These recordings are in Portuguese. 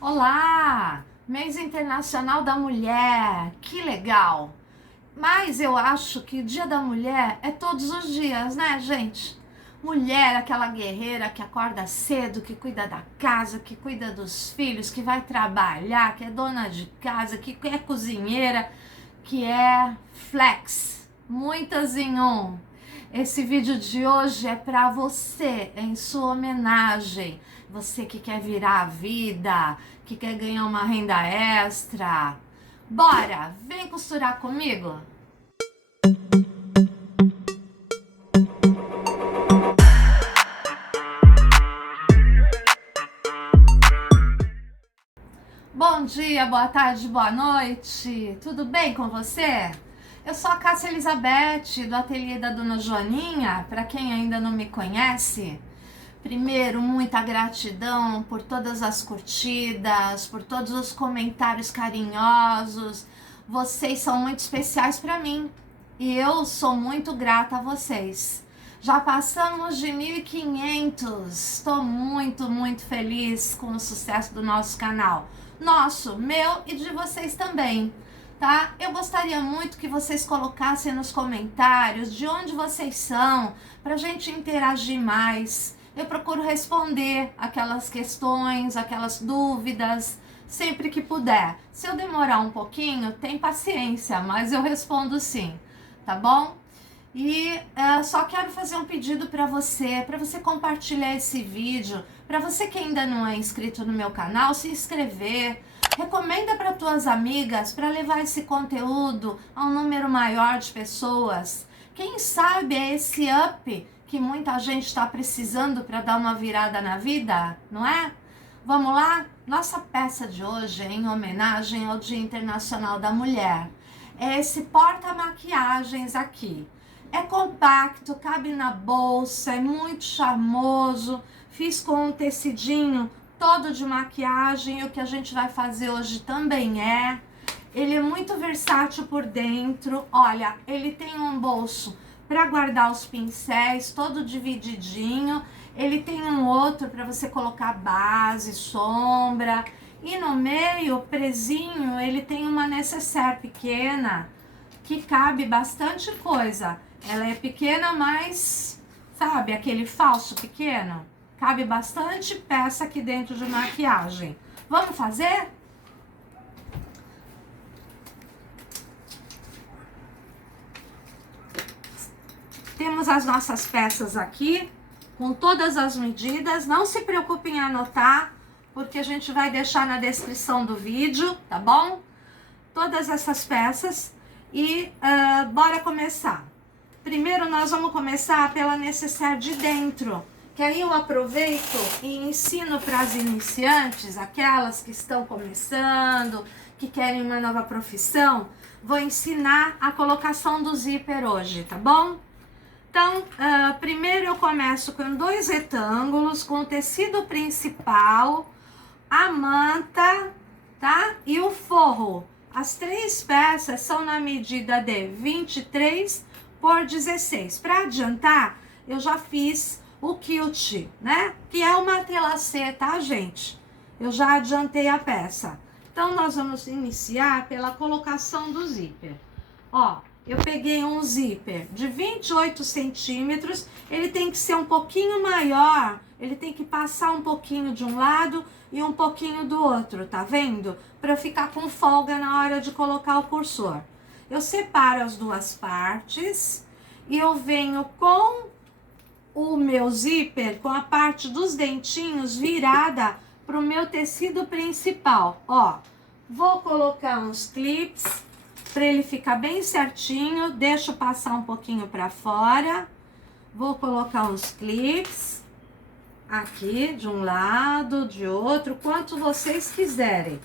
Olá! Mês Internacional da Mulher, que legal! Mas eu acho que o Dia da Mulher é todos os dias, né, gente? Mulher, aquela guerreira que acorda cedo, que cuida da casa, que cuida dos filhos, que vai trabalhar, que é dona de casa, que é cozinheira, que é flex. Muitas em um. Esse vídeo de hoje é para você, em sua homenagem. Você que quer virar a vida, que quer ganhar uma renda extra. Bora, vem costurar comigo? Bom dia, boa tarde, boa noite. Tudo bem com você? Eu sou a Cássia Elizabeth, do ateliê da Dona Joaninha, para quem ainda não me conhece. Primeiro, muita gratidão por todas as curtidas, por todos os comentários carinhosos. Vocês são muito especiais para mim e eu sou muito grata a vocês. Já passamos de 1.500. Estou muito feliz com o sucesso do nosso canal. Nosso, meu e de vocês também, tá? Eu gostaria muito que vocês colocassem nos comentários de onde vocês são, pra gente interagir mais. Eu procuro responder aquelas questões, aquelas dúvidas, sempre que puder. Se eu demorar um pouquinho, tem paciência, mas eu respondo sim, tá bom? E só quero fazer um pedido para você compartilhar esse vídeo, para você que ainda não é inscrito no meu canal, se inscrever, recomenda para tuas amigas para levar esse conteúdo a um número maior de pessoas. Quem sabe é esse up que muita gente está precisando para dar uma virada na vida, não é? Vamos lá? Nossa peça de hoje é em homenagem ao Dia Internacional da Mulher. É esse porta-maquiagens aqui. É compacto, cabe na bolsa, é muito charmoso. Fiz com um tecidinho todo de maquiagem, o que a gente vai fazer hoje também é. Ele é muito versátil por dentro. Olha, ele tem um bolso para guardar os pincéis, todo divididinho. Ele tem um outro para você colocar base, sombra. E no meio, presinho, ele tem uma necessaire pequena que cabe bastante coisa. Ela é pequena, mas, sabe, aquele falso pequeno? Cabe bastante peça aqui dentro de maquiagem. Vamos fazer? Temos as nossas peças aqui, com todas as medidas. Não se preocupe em anotar, porque a gente vai deixar na descrição do vídeo, tá bom? Todas essas peças. E bora começar. Primeiro nós vamos começar pela necessaire de dentro, que aí eu aproveito e ensino para as iniciantes, aquelas que estão começando, que querem uma nova profissão. Vou ensinar a colocação do zíper hoje, tá bom? Então, primeiro eu começo com 2 retângulos, com o tecido principal, a manta, tá? E o forro. As 3 peças são na medida de 23 por 16. Para adiantar, eu já fiz o quilt, né? Que é uma telacê, tá, gente? Eu já adiantei a peça. Então, nós vamos iniciar pela colocação do zíper. Ó, eu peguei um zíper de 28 centímetros. Ele tem que ser um pouquinho maior. Ele tem que passar um pouquinho de um lado e um pouquinho do outro, tá vendo? Para ficar com folga na hora de colocar o cursor. Eu separo as 2 partes e eu venho com o meu zíper, com a parte dos dentinhos virada para o meu tecido principal. Ó, vou colocar uns clips para ele ficar bem certinho. Deixo passar um pouquinho para fora. Vou colocar uns clips aqui de um lado, de outro, quanto vocês quiserem,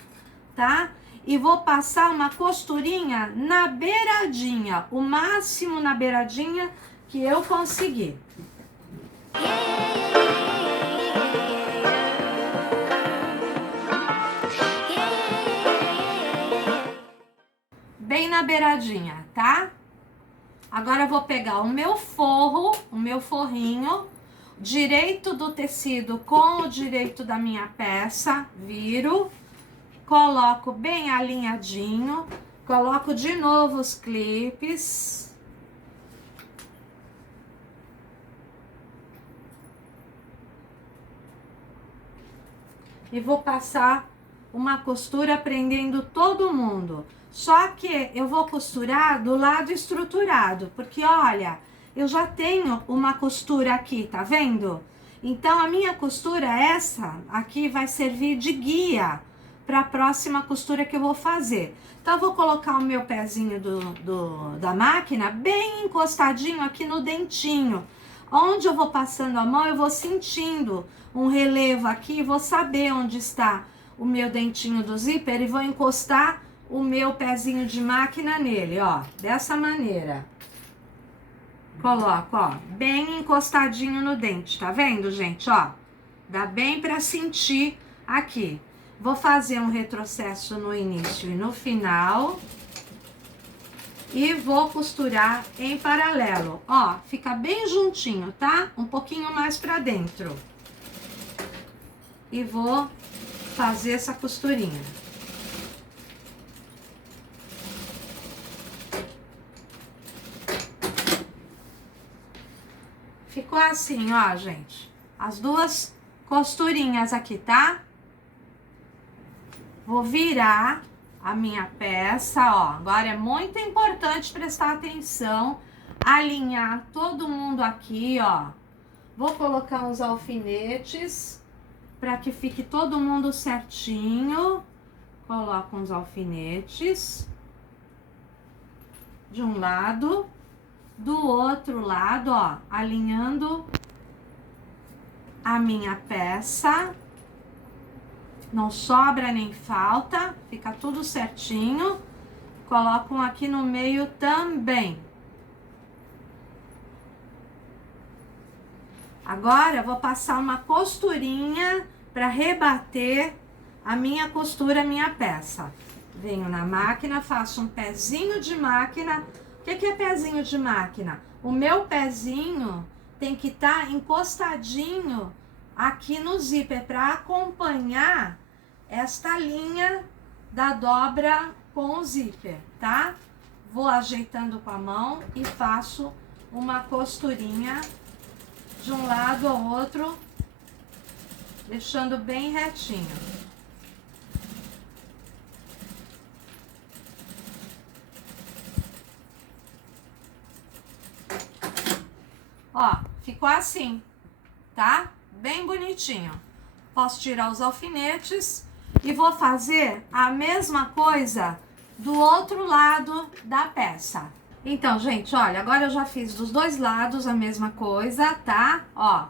tá? E vou passar uma costurinha na beiradinha, o máximo na beiradinha que eu conseguir. Bem na beiradinha, tá? Agora eu vou pegar o meu forro, o meu forrinho, direito do tecido com o direito da minha peça, viro, coloco bem alinhadinho, coloco de novo os clipes. E vou passar uma costura prendendo todo mundo. Só que eu vou costurar do lado estruturado, porque olha, eu já tenho uma costura aqui, tá vendo? Então a minha costura, essa aqui, vai servir de guia para a próxima costura que eu vou fazer. Então eu vou colocar o meu pezinho da máquina bem encostadinho aqui no dentinho. Onde eu vou passando a mão, eu vou sentindo um relevo aqui, vou saber onde está o meu dentinho do zíper e vou encostar o meu pezinho de máquina nele, ó, dessa maneira. Coloco, ó, bem encostadinho no dente, tá vendo, gente, ó? Dá bem pra sentir aqui. Vou fazer um retrocesso no início e no final. E vou costurar em paralelo, ó, fica bem juntinho, tá? Um pouquinho mais pra dentro. E vou fazer essa costurinha. Ficou assim, ó, gente. As duas costurinhas aqui, tá? Vou virar a minha peça, ó. Agora é muito importante prestar atenção, alinhar todo mundo aqui, ó. Vou colocar uns alfinetes para que fique todo mundo certinho. Coloco uns alfinetes de um lado, do outro lado, ó, alinhando a minha peça. Não sobra nem falta, fica tudo certinho. Coloco um aqui no meio também. Agora eu vou passar uma costurinha para rebater a minha costura, a minha peça. Venho na máquina, faço um pezinho de máquina. O que é pezinho de máquina? O meu pezinho tem que estar encostadinho aqui no zíper para acompanhar esta linha da dobra com o zíper, tá? Vou ajeitando com a mão e faço uma costurinha de um lado ao outro, deixando bem retinho. Ó, ficou assim, tá? Bem bonitinho. Posso tirar os alfinetes e vou fazer a mesma coisa do outro lado da peça. Então, gente, olha, agora eu já fiz dos dois lados a mesma coisa, tá? Ó,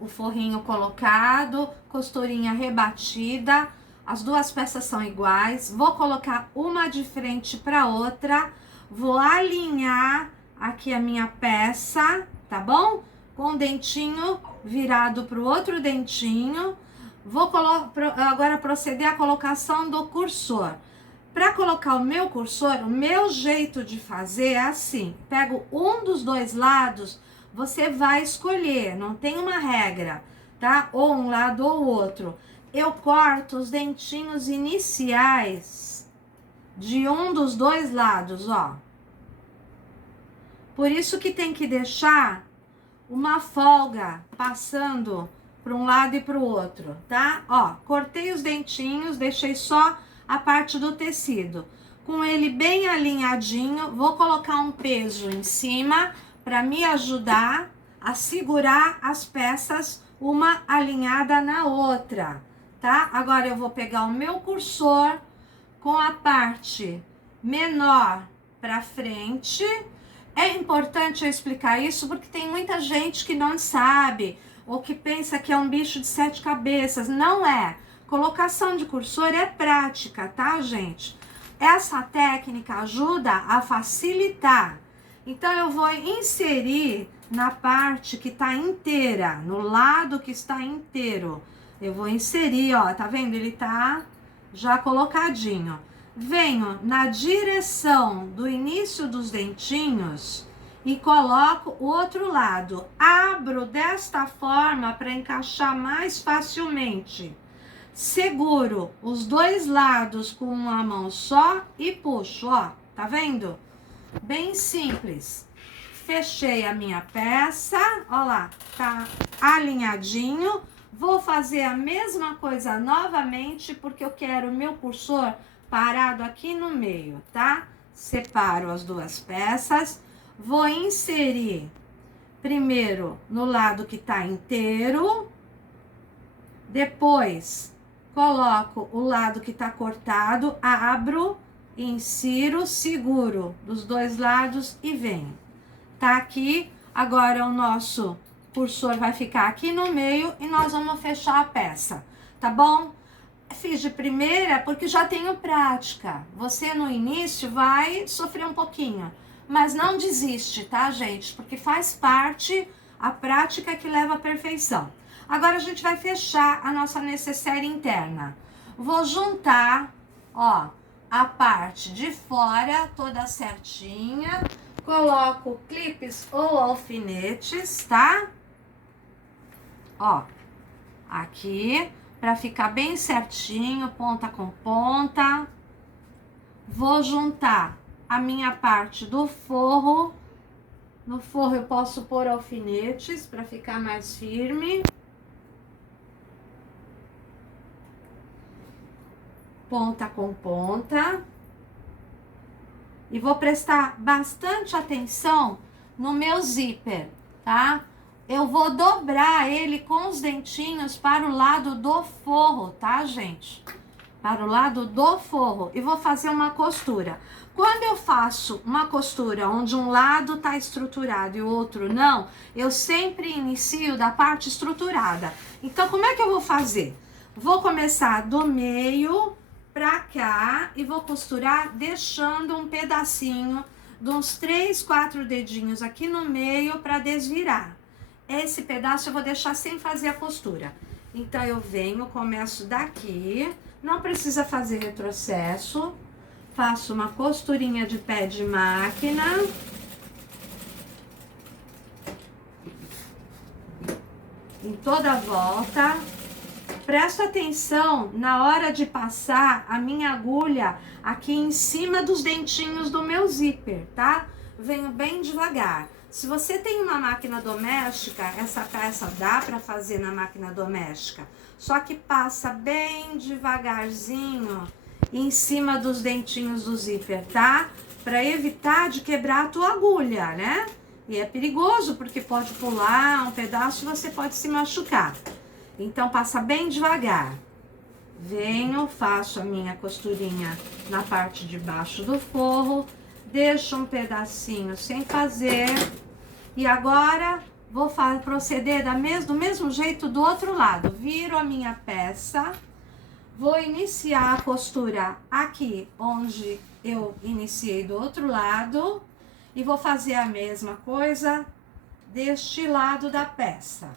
o forrinho colocado, costurinha rebatida, as duas peças são iguais. Vou colocar uma de frente para outra, vou alinhar aqui a minha peça, tá bom? Com o dentinho virado para o outro dentinho. Vou agora proceder à colocação do cursor. Para colocar o meu cursor, o meu jeito de fazer é assim. Pego um dos dois lados, você vai escolher, não tem uma regra, tá? Ou um lado ou outro. Eu corto os dentinhos iniciais de um dos dois lados, ó. Por isso que tem que deixar uma folga passando para um lado e para o outro, tá? Ó, cortei os dentinhos, deixei só a parte do tecido. Com ele bem alinhadinho, vou colocar um peso em cima para me ajudar a segurar as peças uma alinhada na outra, tá? Agora eu vou pegar o meu cursor com a parte menor para frente. É importante eu explicar isso porque tem muita gente que não sabe ou que pensa que é um bicho de 7 cabeças. Não é. Colocação de cursor é prática, tá, gente? Essa técnica ajuda a facilitar. Então, eu vou inserir na parte que tá inteira, no lado que está inteiro. Eu vou inserir, ó, tá vendo? Ele tá já colocadinho. Venho na direção do início dos dentinhos e coloco o outro lado. Abro desta forma para encaixar mais facilmente. seguro os dois lados com uma mão só e puxo, ó, tá vendo? Bem simples. Fechei a minha peça, ó lá, tá alinhadinho. Vou fazer a mesma coisa novamente, porque eu quero o meu cursor parado aqui no meio, tá? Separo as duas peças, vou inserir primeiro no lado que tá inteiro, depois coloco o lado que tá cortado, abro, insiro, seguro dos dois lados e venho. Tá aqui, agora o nosso cursor vai ficar aqui no meio e nós vamos fechar a peça, tá bom? Fiz de primeira porque já tenho prática. Você no início vai sofrer um pouquinho, mas não desiste, tá, gente? Porque faz parte, a prática que leva à perfeição. Agora a gente vai fechar a nossa necessaire interna. Vou juntar, ó, a parte de fora toda certinha. Coloco clipes ou alfinetes, tá? Ó, aqui, pra ficar bem certinho, ponta com ponta. Vou juntar a minha parte do forro. No forro eu posso pôr alfinetes pra ficar mais firme. Ponta com ponta. E vou prestar bastante atenção no meu zíper, tá? Eu vou dobrar ele com os dentinhos para o lado do forro, tá, gente? Para o lado do forro. E vou fazer uma costura. Quando eu faço uma costura onde um lado tá estruturado e o outro não, eu sempre inicio da parte estruturada. Então, como é que eu vou fazer? Vou começar do meio pra cá e vou costurar deixando um pedacinho de uns 3, 4 dedinhos aqui no meio para desvirar. Esse pedaço eu vou deixar sem fazer a costura. Então eu venho, começo daqui, não precisa fazer retrocesso, faço uma costurinha de pé de máquina. Em toda a volta. Presta atenção na hora de passar a minha agulha aqui em cima dos dentinhos do meu zíper, tá? Venho bem devagar. Se você tem uma máquina doméstica, essa peça dá para fazer na máquina doméstica. Só que passa bem devagarzinho em cima dos dentinhos do zíper, tá? Para evitar de quebrar a tua agulha, né? E é perigoso porque pode pular um pedaço e você pode se machucar. Então, passa bem devagar. Venho, faço a minha costurinha na parte de baixo do forro, deixo um pedacinho sem fazer. E agora, vou proceder do mesmo jeito do outro lado. Viro a minha peça, vou iniciar a costura aqui, onde eu iniciei do outro lado. E vou fazer a mesma coisa deste lado da peça.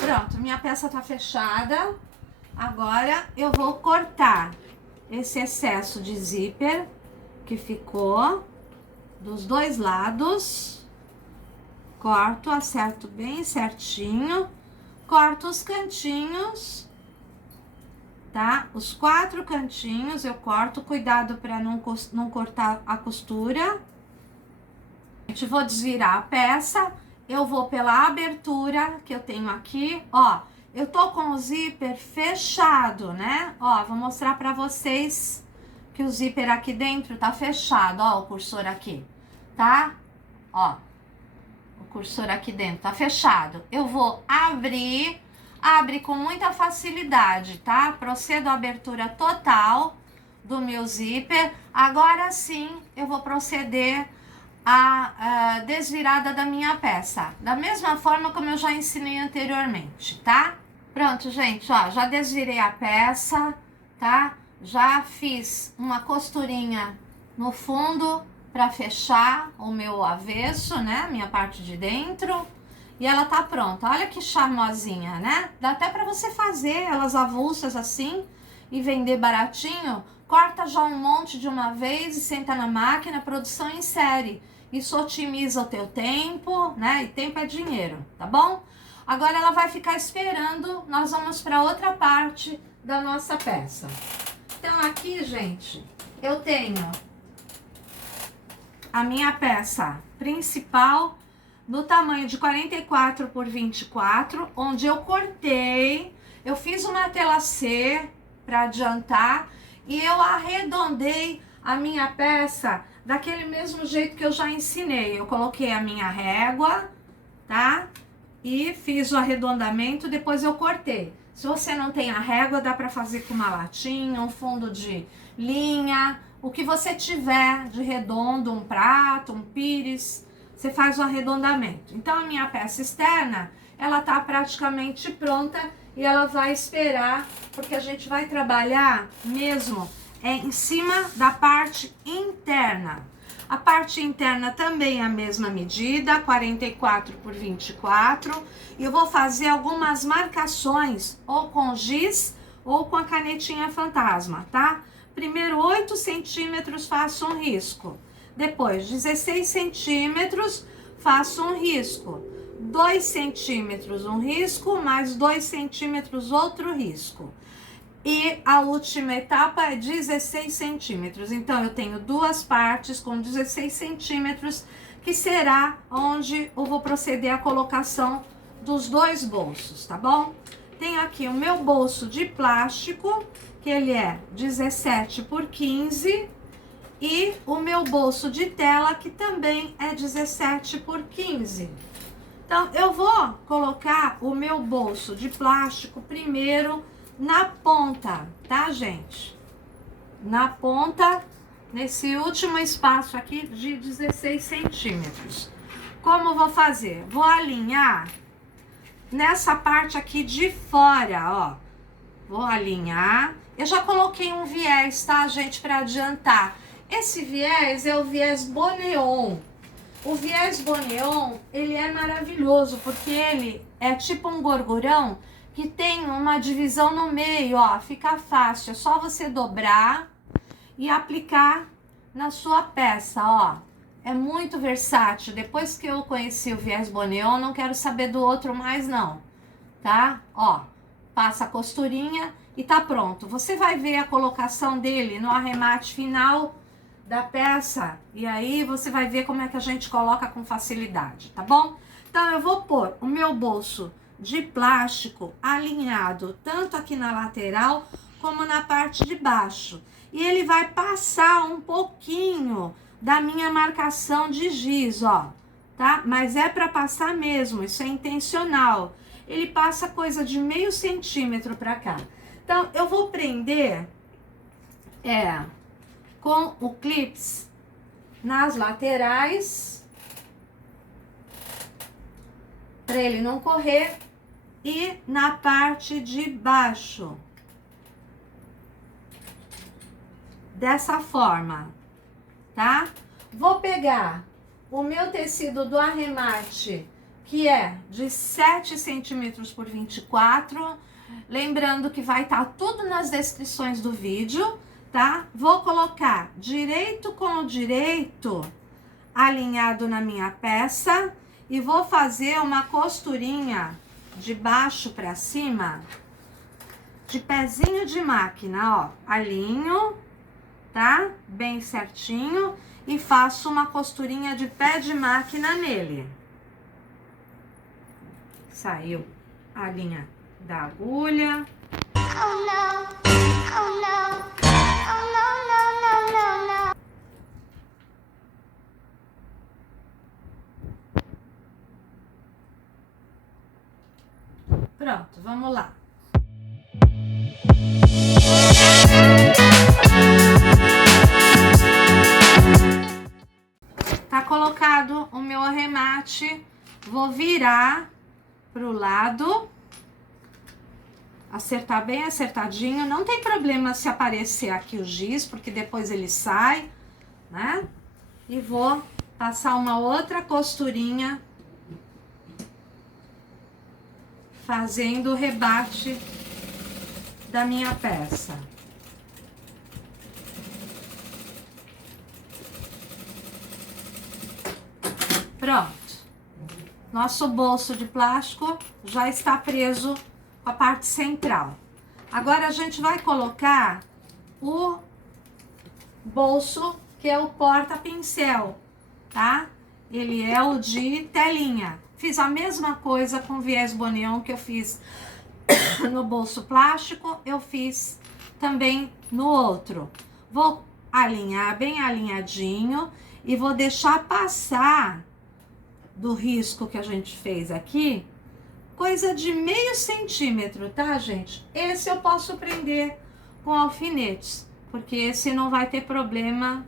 Pronto, minha peça tá fechada. Agora eu vou cortar esse excesso de zíper que ficou dos dois lados. Corto, acerto bem certinho. Corto os cantinhos, tá? Os 4 cantinhos eu corto, cuidado para não cortar a costura. Eu vou desvirar a peça, eu vou pela abertura que eu tenho aqui, ó. Eu tô com o zíper fechado, né? Ó, vou mostrar para vocês que o zíper aqui dentro tá fechado, ó, o cursor aqui, tá? Ó. O cursor aqui dentro tá fechado. Eu vou abrir, abre com muita facilidade, tá? Procedo a abertura total do meu zíper. Agora sim, eu vou proceder a desvirada da minha peça, da mesma forma como eu já ensinei anteriormente, tá? Pronto, gente, ó, já desvirei a peça, tá? Já fiz uma costurinha no fundo para fechar o meu avesso, né? Minha parte de dentro. E ela tá pronta. Olha que charmosinha, né? Dá até para você fazer elas avulsas assim e vender baratinho, corta já um monte de uma vez e senta na máquina, produção em série. Isso otimiza o teu tempo, né? E tempo é dinheiro, tá bom? Agora ela vai ficar esperando, nós vamos para outra parte da nossa peça. Então aqui, gente, eu tenho a minha peça principal no tamanho de 44 por 24, onde eu cortei, eu fiz uma tela C para adiantar e eu arredondei a minha peça daquele mesmo jeito que eu já ensinei. Eu coloquei a minha régua, tá? E fiz o arredondamento, depois eu cortei. Se você não tem a régua, dá para fazer com uma latinha, um fundo de linha, o que você tiver de redondo, um prato, um pires, você faz o arredondamento. Então a minha peça externa, ela tá praticamente pronta e ela vai esperar, porque a gente vai trabalhar mesmo em cima da parte interna. A parte interna também é a mesma medida, 44 por 24. E eu vou fazer algumas marcações, ou com giz, ou com a canetinha fantasma, tá? Primeiro 8 centímetros faço um risco. Depois 16 centímetros faço um risco. 2 centímetros um risco, mais 2 centímetros outro risco. E a última etapa é 16 centímetros. Então, eu tenho duas partes com 16 centímetros, que será onde eu vou proceder à colocação dos dois bolsos, tá bom? Tenho aqui o meu bolso de plástico, que ele é 17 por 15, e o meu bolso de tela, que também é 17 por 15. Então, eu vou colocar o meu bolso de plástico primeiro na ponta, tá, gente? Na ponta, nesse último espaço aqui de 16 centímetros. Como eu vou fazer? Vou alinhar nessa parte aqui de fora, ó. Vou alinhar. Eu já coloquei um viés, tá, gente, para adiantar. Esse viés é o viés Boneon. O viés Boneon, ele é maravilhoso, porque ele é tipo um gorgurão, que tem uma divisão no meio, ó, fica fácil, é só você dobrar e aplicar na sua peça, ó. É muito versátil. Depois que eu conheci o viés Boneon, não quero saber do outro mais não, tá? Ó, passa a costurinha e tá pronto. Você vai ver a colocação dele no arremate final da peça e aí você vai ver como é que a gente coloca com facilidade, tá bom? Então eu vou pôr o meu bolso de plástico alinhado tanto aqui na lateral como na parte de baixo. E ele vai passar um pouquinho da minha marcação de giz, ó, tá? Mas é para passar mesmo, isso é intencional. Ele passa coisa de meio centímetro para cá. Então eu vou prender com o clips nas laterais para ele não correr. E na parte de baixo, dessa forma, tá? Vou pegar o meu tecido do arremate, que é de 7 centímetros por 24, lembrando que vai estar tudo nas descrições do vídeo, tá? Vou colocar direito com o direito alinhado na minha peça e vou fazer uma costurinha de baixo para cima, de pezinho de máquina, ó, alinho, tá? Bem certinho e faço uma costurinha de pé de máquina nele. Saiu a linha da agulha. Oh, não. Oh, não. Oh, não, não, não, não, não. Pronto, vamos lá. Tá colocado o meu arremate, vou virar pro lado, acertar bem acertadinho. Não tem problema se aparecer aqui o giz, porque depois ele sai, né? E vou passar uma outra costurinha, fazendo o rebate da minha peça. Pronto. Nosso bolso de plástico já está preso com a parte central. Agora a gente vai colocar o bolso, que é o porta-pincel, tá? Ele é o de telinha. Fiz a mesma coisa com o viés Boneon que eu fiz no bolso plástico, eu fiz também no outro. Vou alinhar bem alinhadinho e vou deixar passar do risco que a gente fez aqui, coisa de meio centímetro, tá, gente? Esse eu posso prender com alfinetes, porque esse não vai ter problema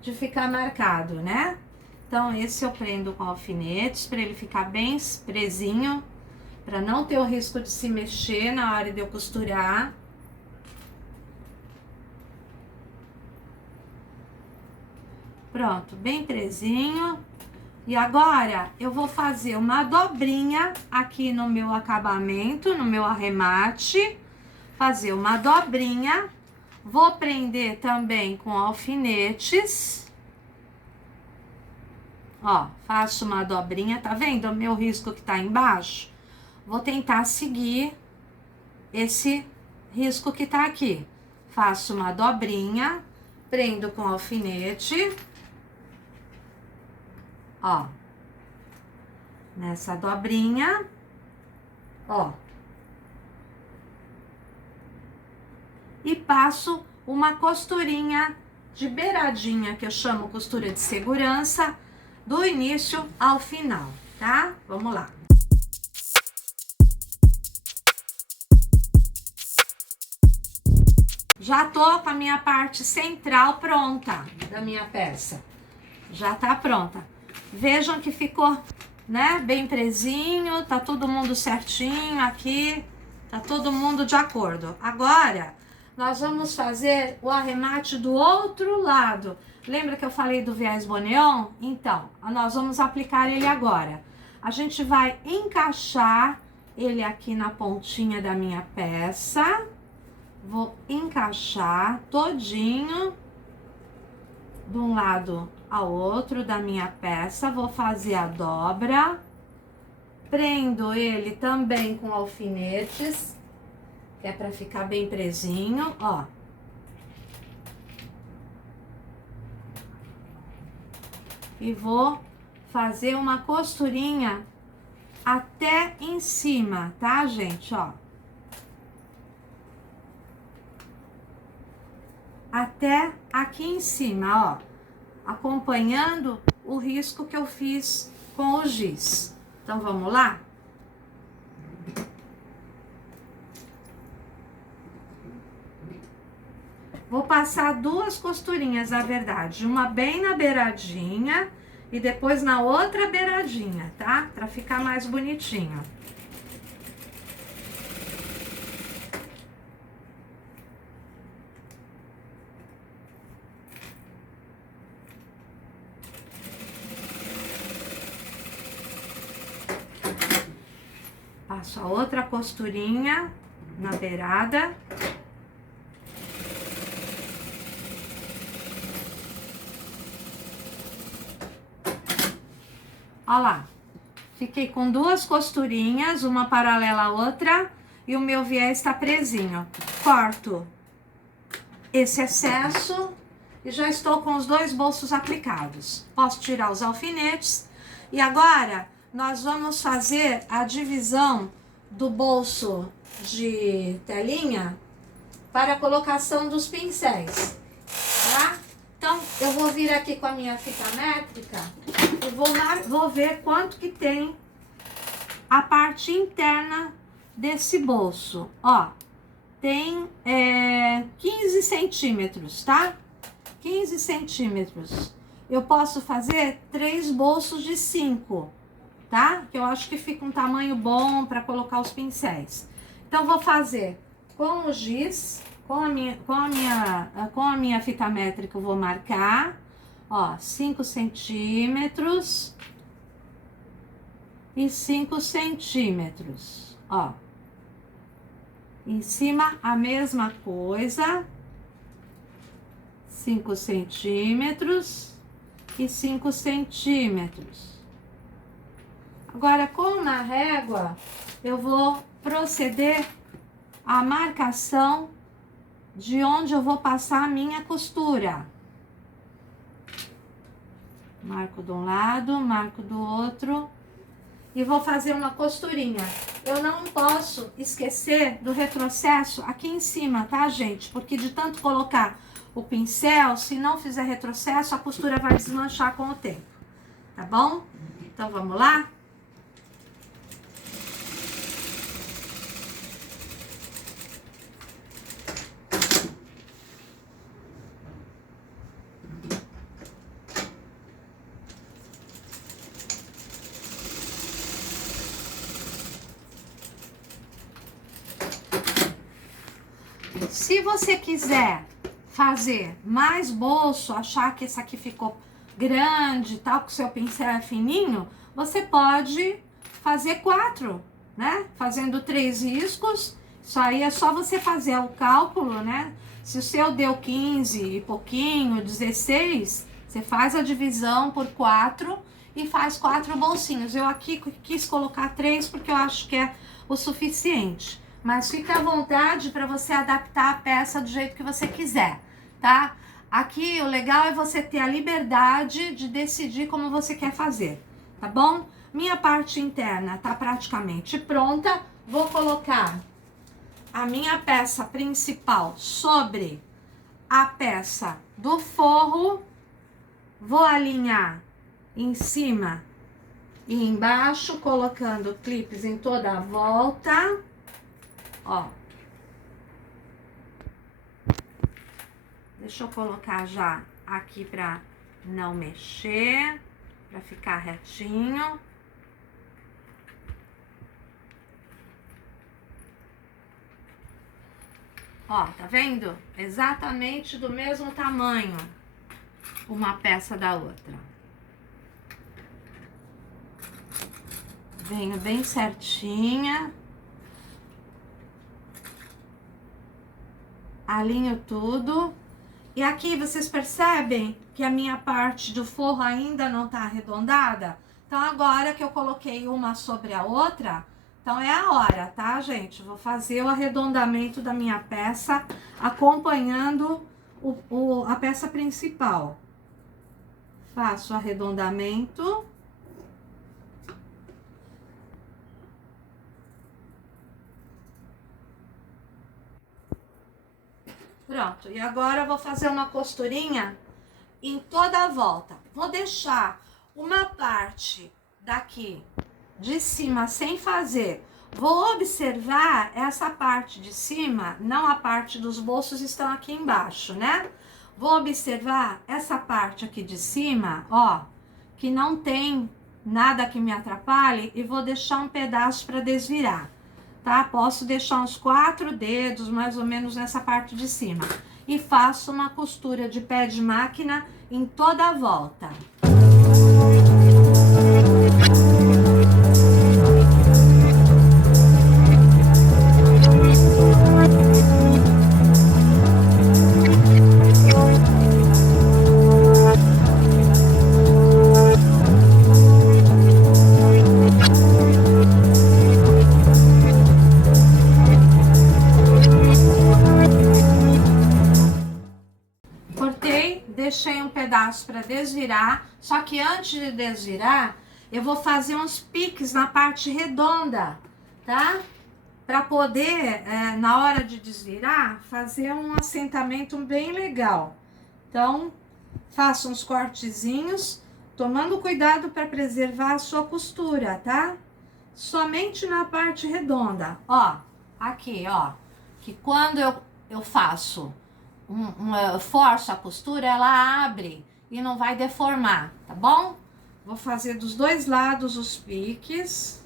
de ficar marcado, né? Então, esse eu prendo com alfinetes para ele ficar bem presinho, para não ter o risco de se mexer na hora de eu costurar. Pronto, bem presinho. E agora, eu vou fazer uma dobrinha aqui no meu acabamento, no meu arremate. Fazer uma dobrinha. Vou prender também com alfinetes. Ó, faço uma dobrinha, tá vendo o meu risco que tá embaixo? Vou tentar seguir esse risco que tá aqui. Faço uma dobrinha, prendo com alfinete. Ó, nessa dobrinha, ó, e passo uma costurinha de beiradinha, que eu chamo costura de segurança, do início ao final, tá? Vamos lá. Já tô com a minha parte central pronta da minha peça. Já tá pronta. Vejam que ficou, né, bem presinho, tá todo mundo certinho aqui, tá todo mundo de acordo. Agora, nós vamos fazer o arremate do outro lado. Lembra que eu falei do viés Boneon? Então, nós vamos aplicar ele agora. A gente vai encaixar ele aqui na pontinha da minha peça. Vou encaixar todinho de um lado ao outro da minha peça, vou fazer a dobra, prendo ele também com alfinetes, que é para ficar bem presinho, ó. E vou fazer uma costurinha até em cima, tá, gente, ó. Até aqui em cima, ó. Acompanhando o risco que eu fiz com o giz. Então, vamos lá? Vou passar duas costurinhas, na verdade. Uma bem na beiradinha e depois na outra beiradinha, tá? Pra ficar mais bonitinho. Passo a outra costurinha na beirada. Ó lá, fiquei com duas costurinhas, uma paralela à outra, e o meu viés tá presinho. Corto esse excesso e já estou com os dois bolsos aplicados. Posso tirar os alfinetes e agora nós vamos fazer a divisão do bolso de telinha para a colocação dos pincéis, tá? Então, eu vou vir aqui com a minha fita métrica e vou ver quanto que tem a parte interna desse bolso. Ó, tem 15 centímetros, tá? 15 centímetros. Eu posso fazer 3 bolsos de 5, tá? Que eu acho que fica um tamanho bom para colocar os pincéis. Então, vou fazer com o giz, com a minha fita métrica, eu vou marcar, ó, 5 centímetros e 5 centímetros, ó. Em cima, a mesma coisa, 5 centímetros e 5 centímetros. Agora, com uma régua, eu vou proceder à marcação de onde eu vou passar a minha costura. Marco de um lado, marco do outro e vou fazer uma costurinha. Eu não posso esquecer do retrocesso aqui em cima, tá, gente? Porque de tanto colocar o pincel, se não fizer retrocesso, a costura vai desmanchar com o tempo, tá bom? Então, vamos lá? Se você quiser fazer mais bolso, achar que esse aqui ficou grande, tal, que o seu pincel é fininho, você pode fazer 4, né? Fazendo 3 riscos, isso aí é só você fazer o cálculo, né? Se o seu deu 15 e pouquinho, 16, você faz a divisão por 4 e faz 4 bolsinhos. Eu aqui quis colocar 3 porque eu acho que é o suficiente. Mas fique à vontade para você adaptar a peça do jeito que você quiser, tá? Aqui o legal é você ter a liberdade de decidir como você quer fazer, tá bom? Minha parte interna tá praticamente pronta. Vou colocar a minha peça principal sobre a peça do forro. Vou alinhar em cima e embaixo, colocando clipes em toda a volta. Ó, deixa eu colocar já aqui pra não mexer, pra ficar retinho. Ó, tá vendo? Exatamente do mesmo tamanho uma peça da outra. Venho bem certinha. Alinho tudo. E aqui vocês percebem que a minha parte do forro ainda não tá arredondada? Então agora que eu coloquei uma sobre a outra, então é a hora, tá, gente? Vou fazer o arredondamento da minha peça acompanhando a peça principal. Faço o arredondamento. Pronto, e agora eu vou fazer uma costurinha em toda a volta. Vou deixar uma parte daqui de cima sem fazer. Vou observar essa parte de cima, não a parte dos bolsos estão aqui embaixo, né? Vou observar essa parte aqui de cima, ó, que não tem nada que me atrapalhe e vou deixar um pedaço para desvirar. Tá? Posso deixar uns 4 dedos, mais ou menos, nessa parte de cima. E faço uma costura de pé de máquina em toda a volta. Deixei um pedaço para desvirar, só que antes de desvirar, eu vou fazer uns piques na parte redonda, tá? Para poder, na hora de desvirar, fazer um assentamento bem legal. Então, faço uns cortezinhos, tomando cuidado para preservar a sua costura, tá? Somente na parte redonda, ó, aqui, ó, que quando eu faço... forço a costura, ela abre e não vai deformar, tá bom? Vou fazer dos dois lados os piques.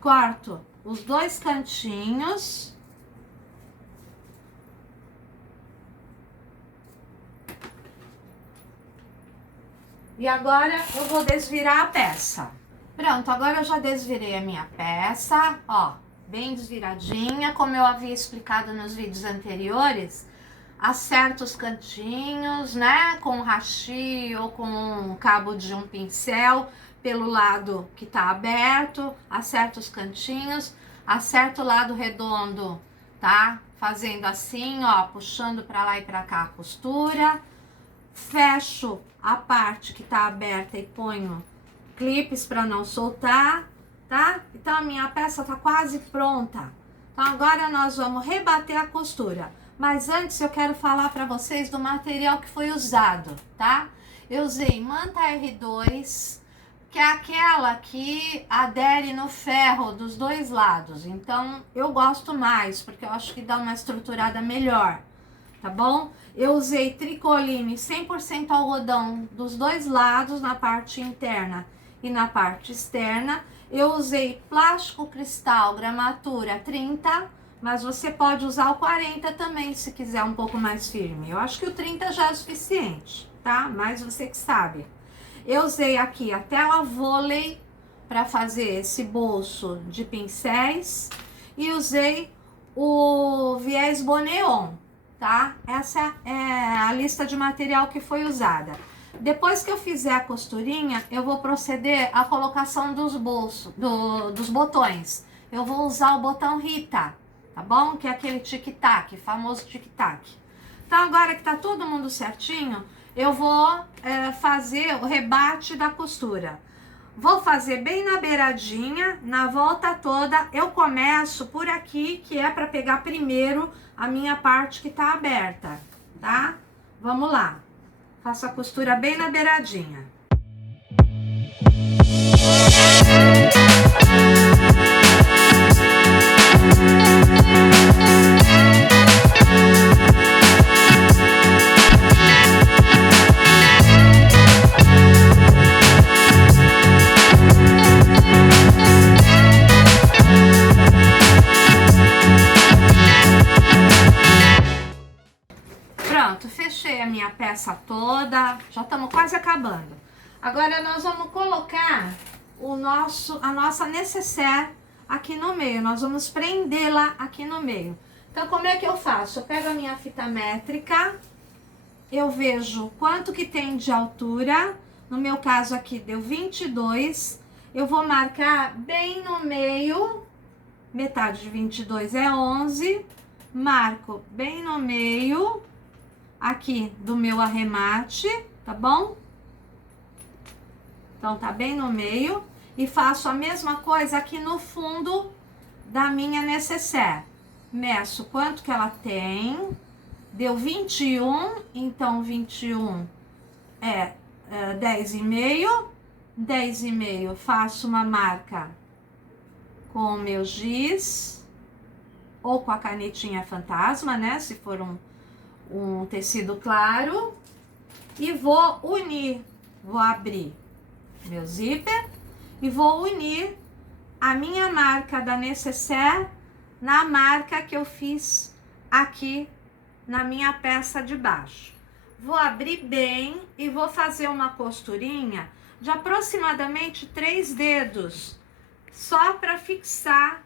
Corto os dois cantinhos. E agora eu vou desvirar a peça. Pronto, agora eu já desvirei a minha peça, ó, bem desviradinha, como eu havia explicado nos vídeos anteriores. acerto os cantinhos, né, com hashi ou com o cabo de um pincel pelo lado que tá aberto, acerto os cantinhos, acerto o lado redondo, tá? Fazendo assim, ó, puxando para lá e para cá a costura, fecho a parte que tá aberta e ponho clipes para não soltar, tá? Então a minha peça tá quase pronta. Então agora nós vamos rebater a costura. Mas antes eu quero falar para vocês do material que foi usado, tá? Eu usei manta R2, que é aquela que adere no ferro dos dois lados. Então eu gosto mais, porque eu acho que dá uma estruturada melhor, tá bom? Eu usei tricoline 100% algodão dos dois lados, na parte interna e na parte externa. Eu usei plástico cristal gramatura 30, mas você pode usar o 40 também, se quiser um pouco mais firme. Eu acho que o 30 já é suficiente, tá? Mas você que sabe. Eu usei aqui a tela vôlei para fazer esse bolso de pincéis e usei o viés boneon, tá? Essa é a lista de material que foi usada. Depois que eu fizer a costurinha, eu vou proceder à colocação dos bolsos, dos botões. Eu vou usar o botão Rita, tá bom? Que é aquele tic-tac, famoso tic-tac. Então agora que tá todo mundo certinho, eu vou fazer o rebate da costura. Vou fazer bem na beiradinha, na volta toda. Eu começo por aqui, que é para pegar primeiro a minha parte que tá aberta, tá? Vamos lá. Faço a costura bem na beiradinha. Pronto, fechei a minha peça toda, já estamos quase acabando. Agora nós vamos colocar a nossa nécessaire aqui no meio, nós vamos prendê-la aqui no meio. Então como é que eu faço? Eu pego a minha fita métrica, eu vejo quanto que tem de altura, no meu caso aqui deu 22, eu vou marcar bem no meio, metade de 22 é 11, marco bem no meio aqui do meu arremate, tá bom? Então tá bem no meio e faço a mesma coisa aqui no fundo da minha nécessaire. Meço quanto que ela tem, deu 21, então 21 é 10,5, 10,5 faço uma marca com o meu giz ou com a canetinha fantasma, né, se for um tecido claro, e vou unir, vou abrir meu zíper e vou unir a minha marca da nécessaire na marca que eu fiz aqui na minha peça de baixo. Vou abrir bem e vou fazer uma costurinha de aproximadamente 3 dedos, só para fixar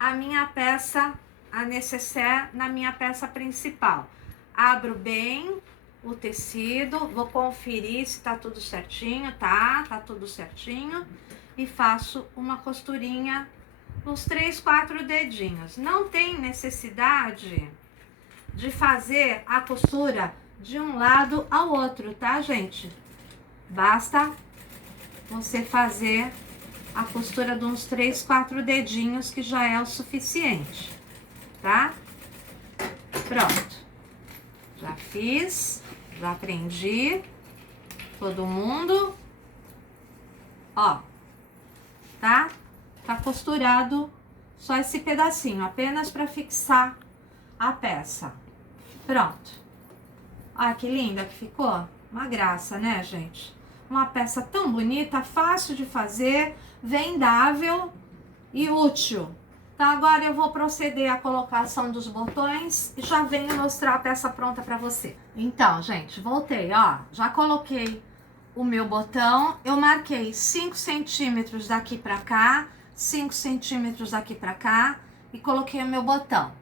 a minha peça, a nécessaire, na minha peça principal. Abro bem o tecido, vou conferir se tá tudo certinho, tá tudo certinho, e faço uma costurinha nos 3, 4 dedinhos. Não tem necessidade de fazer a costura de um lado ao outro, tá, gente? Basta você fazer a costura de uns 3, 4 dedinhos, que já é o suficiente, tá? Pronto. Já fiz, já prendi todo mundo. Ó, tá? Tá costurado só esse pedacinho, apenas para fixar a peça. Pronto. Olha que linda que ficou. Uma graça, né, gente? Uma peça tão bonita, fácil de fazer, vendável e útil. Então agora eu vou proceder à colocação dos botões e já venho mostrar a peça pronta para você. Então, gente, voltei, ó. Já coloquei o meu botão. Eu marquei 5 centímetros daqui para cá, 5 centímetros daqui para cá e coloquei o meu botão.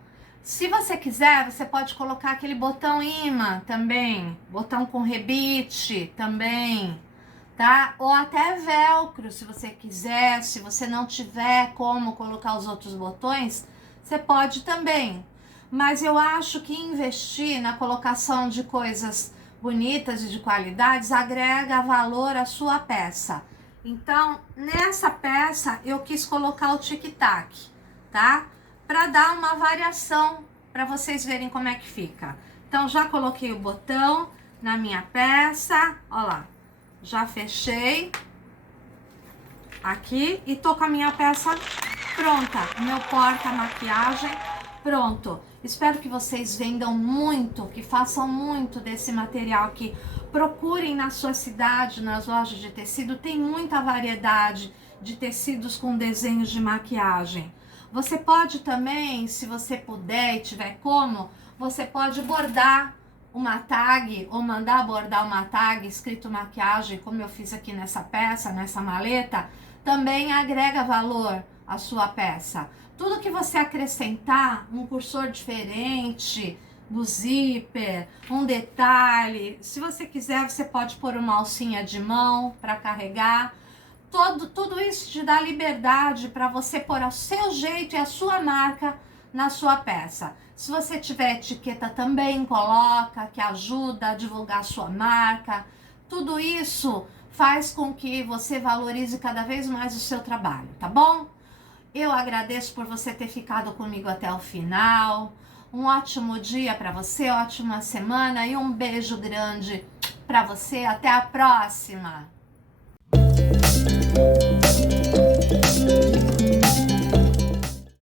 Se você quiser, você pode colocar aquele botão imã também, botão com rebite também, tá? Ou até velcro, se você quiser. Se você não tiver como colocar os outros botões, você pode também. Mas eu acho que investir na colocação de coisas bonitas e de qualidades agrega valor à sua peça. Então, nessa peça eu quis colocar o tic-tac, tá? Para dar uma variação, para vocês verem como é que fica. Então, já coloquei o botão na minha peça, ó lá. Já fechei aqui e tô com a minha peça pronta. Meu porta-maquiagem pronto. Espero que vocês vendam muito, que façam muito desse material aqui. Procurem na sua cidade, nas lojas de tecido, tem muita variedade de tecidos com desenhos de maquiagem. Você pode também, se você puder e tiver como, você pode bordar uma tag ou mandar bordar uma tag escrito maquiagem, como eu fiz aqui nessa peça, nessa maleta, também agrega valor à sua peça. Tudo que você acrescentar, um cursor diferente do zíper, um detalhe, se você quiser, você pode pôr uma alcinha de mão para carregar. Tudo isso te dá liberdade para você pôr o seu jeito e a sua marca na sua peça. Se você tiver etiqueta também, coloca, que ajuda a divulgar a sua marca. Tudo isso faz com que você valorize cada vez mais o seu trabalho, tá bom? Eu agradeço por você ter ficado comigo até o final. Um ótimo dia para você, ótima semana e um beijo grande para você. Até a próxima!